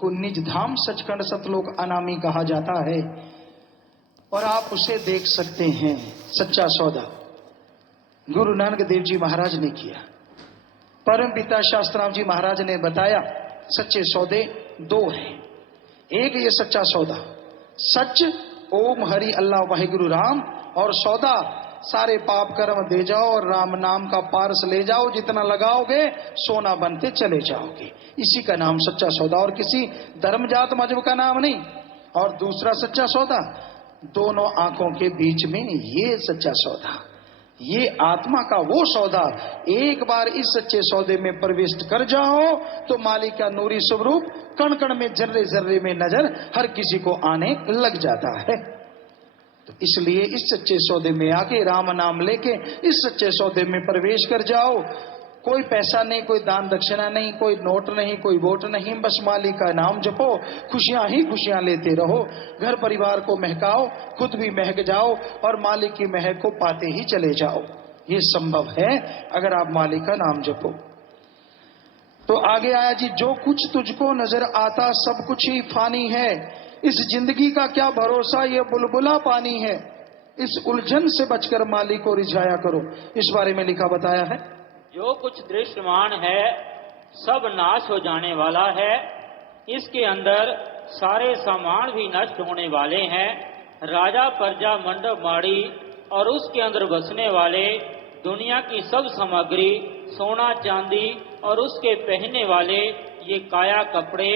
को निज धाम सचखंड सतलोक अनामी कहा जाता है और आप उसे देख सकते हैं। सच्चा सौदा गुरु नानक देव जी महाराज ने किया। परम पिता शास्त्राम जी महाराज ने बताया सच्चे सौदे दो हैं। एक ये सच्चा सौदा, सच ओम हरि अल्लाह वाहिगुरु राम, और सौदा सारे पाप कर्म दे जाओ और राम नाम का पारस ले जाओ, जितना लगाओगे सोना बनते चले जाओगे। इसी का नाम सच्चा सौदा, और किसी धर्म जात मजहब का नाम नहीं। और दूसरा सच्चा सौदा दोनों आंखों के बीच में, ये सच्चा सौदा, ये आत्मा का वो सौदा। एक बार इस सच्चे सौदे में प्रविष्ट कर जाओ तो मालिक का नूरी स्वरूप कण कण में, जर्रे जर्रे में नजर हर किसी को आने लग जाता है। तो इसलिए इस सच्चे सौदे में आके राम नाम लेके इस सच्चे सौदे में प्रवेश कर जाओ। कोई पैसा नहीं, कोई दान दक्षिणा नहीं, कोई नोट नहीं, कोई वोट नहीं, बस मालिक का नाम जपो, खुशियां ही खुशियां लेते रहो, घर परिवार को महकाओ, खुद भी महक जाओ और मालिक की महक को पाते ही चले जाओ। ये संभव है अगर आप मालिक का नाम जपो। तो आगे आया जी, जो कुछ तुझको नजर आता सब कुछ ही फानी है, इस जिंदगी का क्या भरोसा ये बुलबुला पानी है, इस उलझन से बचकर मालिक को रिझाया करो। इस बारे में लिखा बताया है, जो कुछ दृश्यमान है सब नाश हो जाने वाला है, इसके अंदर सारे सामान भी नष्ट होने वाले हैं। राजा प्रजा मंडप माड़ी और उसके अंदर बसने वाले, दुनिया की सब सामग्री, सोना चांदी और उसके पहनने वाले ये काया कपड़े,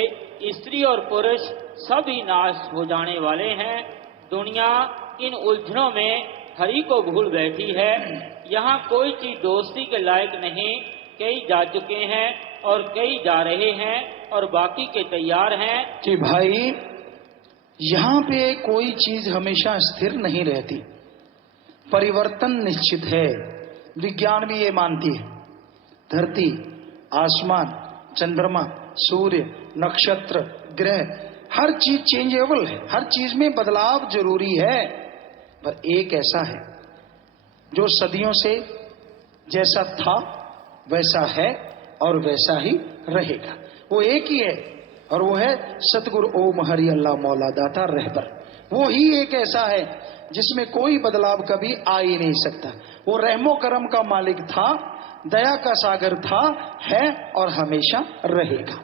स्त्री और पुरुष सभी नाश हो जाने वाले हैं। दुनिया इन उलझनों में हरि को भूल बैठी है। यहाँ कोई चीज दोस्ती के लायक नहीं। कई जा चुके हैं और कई जा रहे हैं और बाकी के तैयार हैं। कि भाई यहाँ पे कोई चीज हमेशा स्थिर नहीं रहती, परिवर्तन निश्चित है। विज्ञान भी ये मानती है। धरती, आसमान, चंद्रमा, सूर्य, नक्षत्र, ग्रह, हर चीज चेंजेबल है, हर चीज में बदलाव जरूरी है। पर एक ऐसा है जो सदियों से जैसा था वैसा है और वैसा ही रहेगा। वो एक ही है और वो है सतगुरु ओम हरि अल्लाह मौला दाता रहबर। वो ही एक ऐसा है जिसमें कोई बदलाव कभी आ ही नहीं सकता। वो रहमो करम का मालिक था, दया का सागर था, है और हमेशा रहेगा।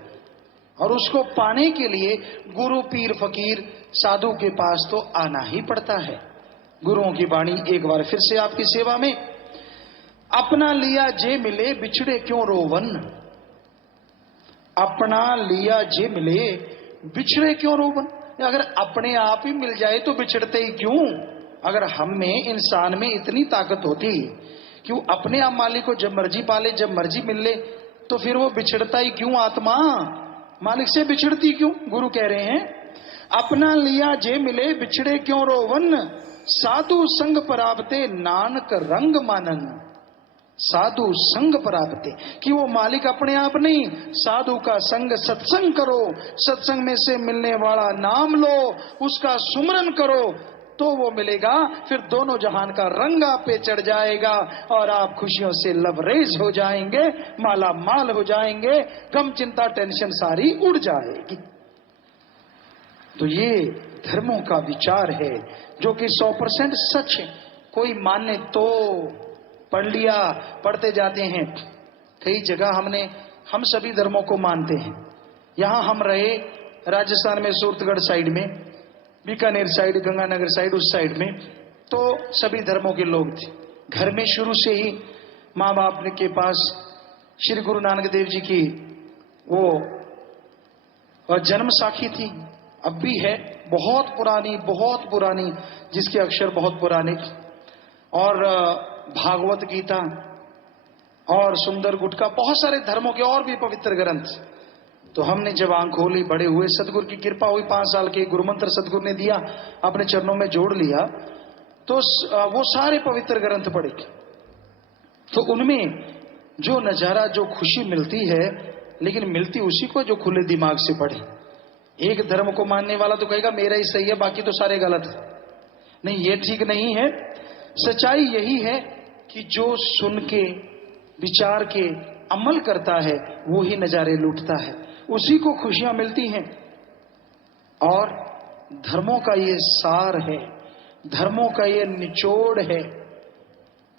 और उसको पाने के लिए गुरु, पीर, फकीर, साधु के पास तो आना ही पड़ता है। गुरुओं की वाणी एक बार फिर से आपकी सेवा में, अपना लिया जे मिले बिछड़े क्यों रोवन, अपना लिया जे मिले बिछड़े क्यों रोवन। अगर अपने आप ही मिल जाए तो बिछड़ते ही क्यों। अगर हम में, इंसान में इतनी ताकत होती कि वो अपने आप मालिक को जब मर्जी पाले, जब मर्जी मिल ले, तो फिर वो बिछड़ता ही क्यों। आत्मा मालिक से बिछड़ती क्यों। गुरु कह रहे हैं, अपना लिया जे मिले बिछड़े क्यों रोवन, साधु संग पराबते नानक रंग मानन। साधु संग पराबते, कि वो मालिक अपने आप नहीं, साधु का संग, सत्संग करो, सत्संग में से मिलने वाला नाम लो, उसका सुमरन करो तो वो मिलेगा। फिर दोनों जहान का रंग आप पे चढ़ जाएगा और आप खुशियों से लबरेज हो जाएंगे, माला माल हो जाएंगे, गम चिंता टेंशन सारी उड़ जाएगी। तो ये धर्मों का विचार है जो कि 100% सच है। कोई माने तो पढ़ लिया, पढ़ते जाते हैं। कई जगह हम सभी धर्मों को मानते हैं। यहां हम रहे राजस्थान में, सूरतगढ़ साइड में, बीकानेर साइड, गंगानगर साइड, उस साइड में तो सभी धर्मों के लोग थे। घर में शुरू से ही माँ बाप के पास श्री गुरु नानक देव जी की वो जन्म साखी थी, अब भी है, बहुत पुरानी, जिसके अक्षर बहुत पुराने, और भागवत गीता और सुंदर गुटका, बहुत सारे धर्मों के और भी पवित्र ग्रंथ। तो हमने जब आंख खोली, बड़े हुए, सदगुरु की कृपा हुई, 5 साल के गुरुमंत्र सदगुरु ने दिया, अपने चरणों में जोड़ लिया, तो वो सारे पवित्र ग्रंथ पढ़े। तो उनमें जो नजारा, जो खुशी मिलती है, लेकिन मिलती उसी को जो खुले दिमाग से पढ़े। एक धर्म को मानने वाला तो कहेगा मेरा ही सही है, बाकी तो सारे गलत है। नहीं, ये ठीक नहीं है। सच्चाई यही है कि जो सुन के, विचार के, अमल करता है, वो ही नजारे लूटता है, उसी को खुशियां मिलती हैं। और धर्मों का ये सार है, धर्मों का ये निचोड़ है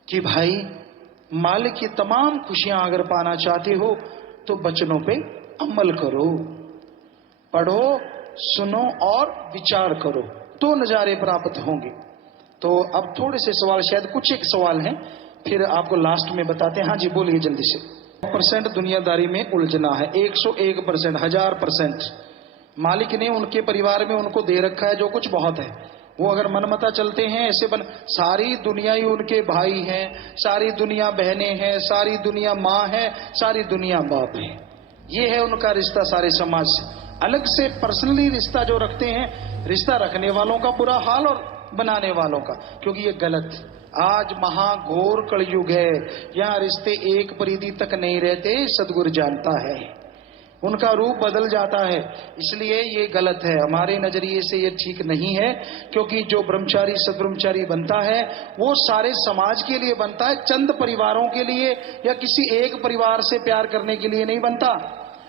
कि भाई मालिक की तमाम खुशियां अगर पाना चाहते हो तो वचनों पे अमल करो, पढ़ो, सुनो और विचार करो, तो नजारे प्राप्त होंगे। तो अब थोड़े से सवाल, शायद कुछ एक सवाल हैं, फिर आपको लास्ट में बताते हैं। हाँ जी बोलिए जल्दी से। 100% दुनियादारी में उलझना है, 101%, 1000%। मालिक ने उनके परिवार में उनको दे रखा है जो कुछ बहुत है। वो अगर मनमता चलते हैं ऐसे सारी दुनिया ही उनके भाई हैं, सारी दुनिया बहनें हैं, सारी दुनिया माँ है, सारी दुनिया बाप है। ये है उनका रिश्ता सारे समाज से। अलग से पर्सनली रिश्ता जो रखते हैं, रिश्ता रखने वालों का बुरा हाल और बनाने वालों का, क्योंकि ये गलत। आज महाघोर कलयुग है, यहाँ रिश्ते एक परिधि तक नहीं रहते, सदगुरु जानता है, उनका रूप बदल जाता है। इसलिए ये गलत है, हमारे नजरिए से ये ठीक नहीं है। क्योंकि जो ब्रह्मचारी सद्ब्रह्मचारी बनता है वो सारे समाज के लिए बनता है, चंद परिवारों के लिए या किसी एक परिवार से प्यार करने के लिए नहीं बनता।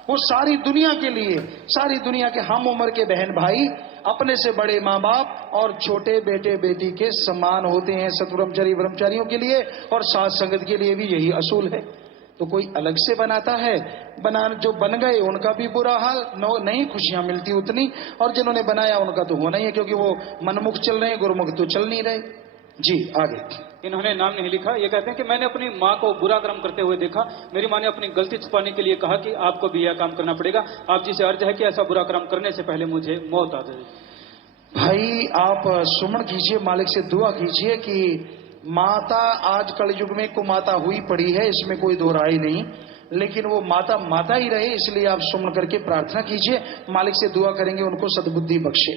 वो सारी दुनिया के लिए, सारी दुनिया के हम उम्र के बहन भाई, अपने से बड़े माँ बाप और छोटे बेटे बेटी के समान होते हैं। सद्ब्रह्मचारी ब्रह्मचारियों के लिए और साथ संगत के लिए भी यही असूल है। तो कोई अलग से बनाता है, जो बन गए उनका भी बुरा हाल, नहीं खुशियां मिलती उतनी, और जिन्होंने बनाया उनका तो होना ही है, क्योंकि वो मनमुख चल रहे हैं, गुरुमुख तो चल नहीं रहे। जी आगे। इन्होंने नाम नहीं लिखा। ये कहते हैं कि मैंने अपनी माँ को बुरा कर्म करते हुए देखा। मेरी माँ ने अपनी गलती छुपाने के लिए कहा कि आपको भी यह काम करना पड़ेगा। आप जी से अर्ज है कि ऐसा बुरा कर्म करने से पहले मुझे मौत आ जाए। भाई आप सुमन कीजिए, मालिक से दुआ कीजिए कि माता आज कलयुग में कुमाता हुई पड़ी है, इसमें कोई दो राय नहीं, लेकिन वो माता माता ही रहे। इसलिए आप सुमन करके प्रार्थना कीजिए, मालिक से दुआ करेंगे उनको सद्बुद्धि बख्शे।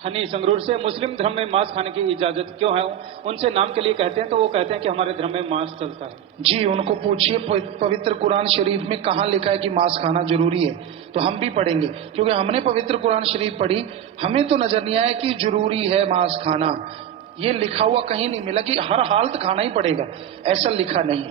हनी संगरूर से, मुस्लिम धर्म में मांस खाने की इजाजत क्यों है? उनसे नाम के लिए कहते हैं तो वो कहते हैं कि हमारे धर्म में मांस चलता है। जी उनको पूछिए पवित्र कुरान शरीफ में कहाँ लिखा है कि मांस खाना जरूरी है, तो हम भी पढ़ेंगे, क्योंकि हमने पवित्र कुरान शरीफ पढ़ी, हमें तो नजर नहीं आया कि जरूरी है मांस खाना। ये लिखा हुआ कहीं नहीं मिला कि हर हालत खाना ही पड़ेगा, ऐसा लिखा नहीं।